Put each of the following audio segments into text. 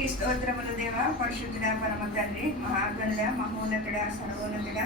తండ్రి స్తోత్రములు దేవా, పరిశుద్ధుడ పరమ తండ్రి, మహాగణుడ, మహోన్నతుడ, సర్వోన్నతుడ,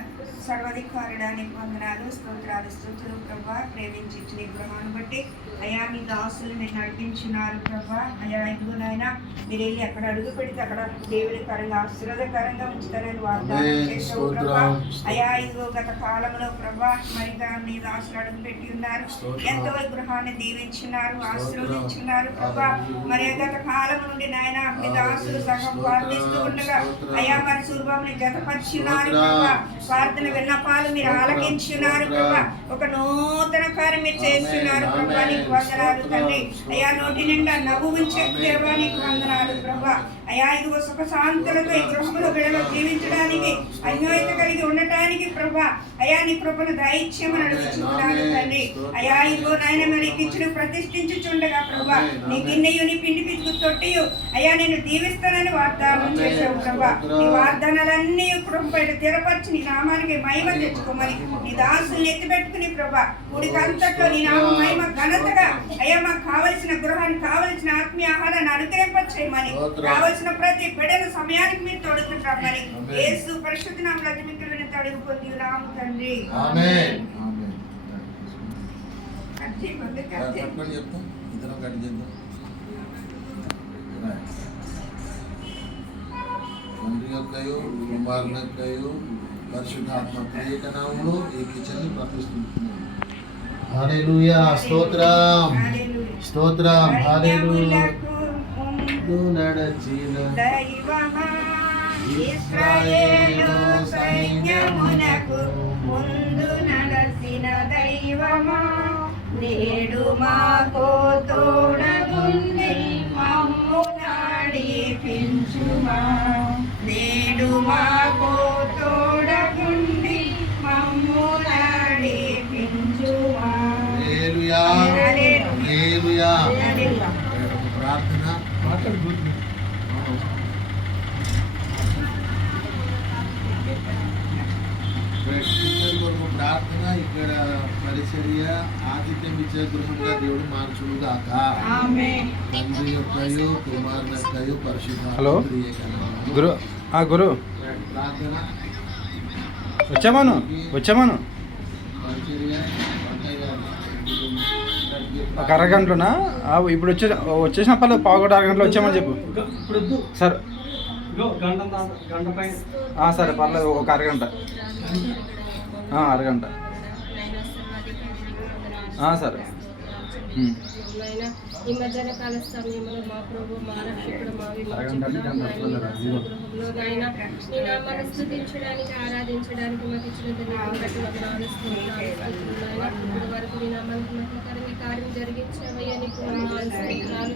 సర్వాధికారుడా, నీకు వందనాలు, స్తోత్రాలు, స్తుతులు ప్రభా. ప్రేమించి నీ గృహాన్ని బట్టి అయా మీ దాసులు మీరు నడిపించినారు ప్రభా. అయా ఇదిగోనైనా మీరు వెళ్ళి అక్కడ అడుగు పెడితే అక్కడ దేవుడికరంగా ఆశీర్వాదకరంగా ఉంచుతారని వాగ్దానం చేసావు ప్రభా. అయా ఇదిగో గత కాలంలో ప్రభా మరిగా మీ దాసులు అడుగు పెట్టి ఉన్నారు, ఎంతో ఈ గృహాన్ని దీవించినారు, ఆశీర్వదించినారు ప్రభా. మరి గత కాలం నుండి నాయన మీ దాసులు సగం ప్రార్థిస్తూ ఉండగా అయా మరి శుభంని జతపరిచినారు ప్రభా. ప్రార్థన విన్నపాలు మీరు ఆలకించినారు ప్రభా. ఒక నూతన కార్యం మీరు చేస్తున్నారు ప్రభా. నీకు వందనాలు తండ్రి. అయా నోటి నిండా నవ్వు ఉంచే దేవా నీకు వందనాలు ప్రభా. అయా ఇదిగో సుఖ శాంతులతో ఈ గృహంలో బిడలో జీవించడానికి, అన్యోన్యత కలిగి ఉండటానికి ప్రభా అయా నీ కృపను దైత్యమని అడుగుచున్నాను తండ్రి. అయా ఇదిగో నాయన మరి కిచ్చుడు ప్రతిష్ఠించుచుండగా ప్రభా నీ గిన్నెయు నీ పిండి పితుకు తొట్టియు అయా నేను దీవిస్తానని వాగ్దానం చేసావు ప్రభా. నీ వాగ్దానాలన్నీ కృపపైన స్థిరపరిచి నీ నామానికి మహిమ తెచ్చుకోమని నీ దాసుల్ని ఎత్తిపెట్టుకుని ప్రభా గుడికంతట్లో నీ నామ మహిమ ఘనతగా అయ్యా మాకు కావలసిన గృహానికి కావలసిన ఆత్మీయ ఆహారాన్ని అనుగ్రహింపచేయమని, కావలసిన ప్రతి బిడ్డల సమయానికి మీరు తోడుకుంటామని యేసు పరిశుద్ధ నామములో అతిమితులను తడుగు పొంది నాము తండ్రి. ఆమేన్. తండ్రి యొక్కయు కుమారుని యొక్కయు పరిశుద్ధాత్మ ప్రియక నామములో ఈ కిచెన్ ప్రతిష్ఠిస్తున్నాను. హల్లెలూయా. స్తోత్రం స్తోత్రం. హల్లెలూయా. నడచిన దైవమా ఇశ్రాయేలు సైన్యమునకు ముందు నడసిన దైవమా నేడు మాకు తోడగుండి మమ్ము నడిపించుమా. నేడు మాకు తోడగుండి మమ్ము నడిపించుమా. హల్లెలూయా. హల్లెలూయా. ప్రార్థన మాట్లాడుకుంటున్నాను. ప్రార్థన ఇక్కడ పరిచర్య ఆతిథ్యం ఇచ్చే గృహంగా దేవుడు మార్చుగాక. తండ్రి యొక్కయు కుమారుని యొక్కయు పరిశుద్ధ గురు గురు ప్రార్థన వచ్చామాను పరిచర్య ఒక అరగంటలోనా? ఇప్పుడు వచ్చేసిన పర్లేదు, పావుగంట అరగంటలో వచ్చామని చెప్పు సార్. సరే పర్లేదు, ఒక అరగంట సరే. ఈ మధ్యాహ్న కాల సమయంలో మా ప్రభు మా రక్షకుడు మా నీ నామాన్ని స్తుతించడానికి ఆరాధించడానికి మాకు ఇచ్చినందుకు బట్టి ఇప్పటి వరకు నీ నామానికి మహిమకరంగా కార్యం జరిగించావయ్యా నీకు వందనాలు.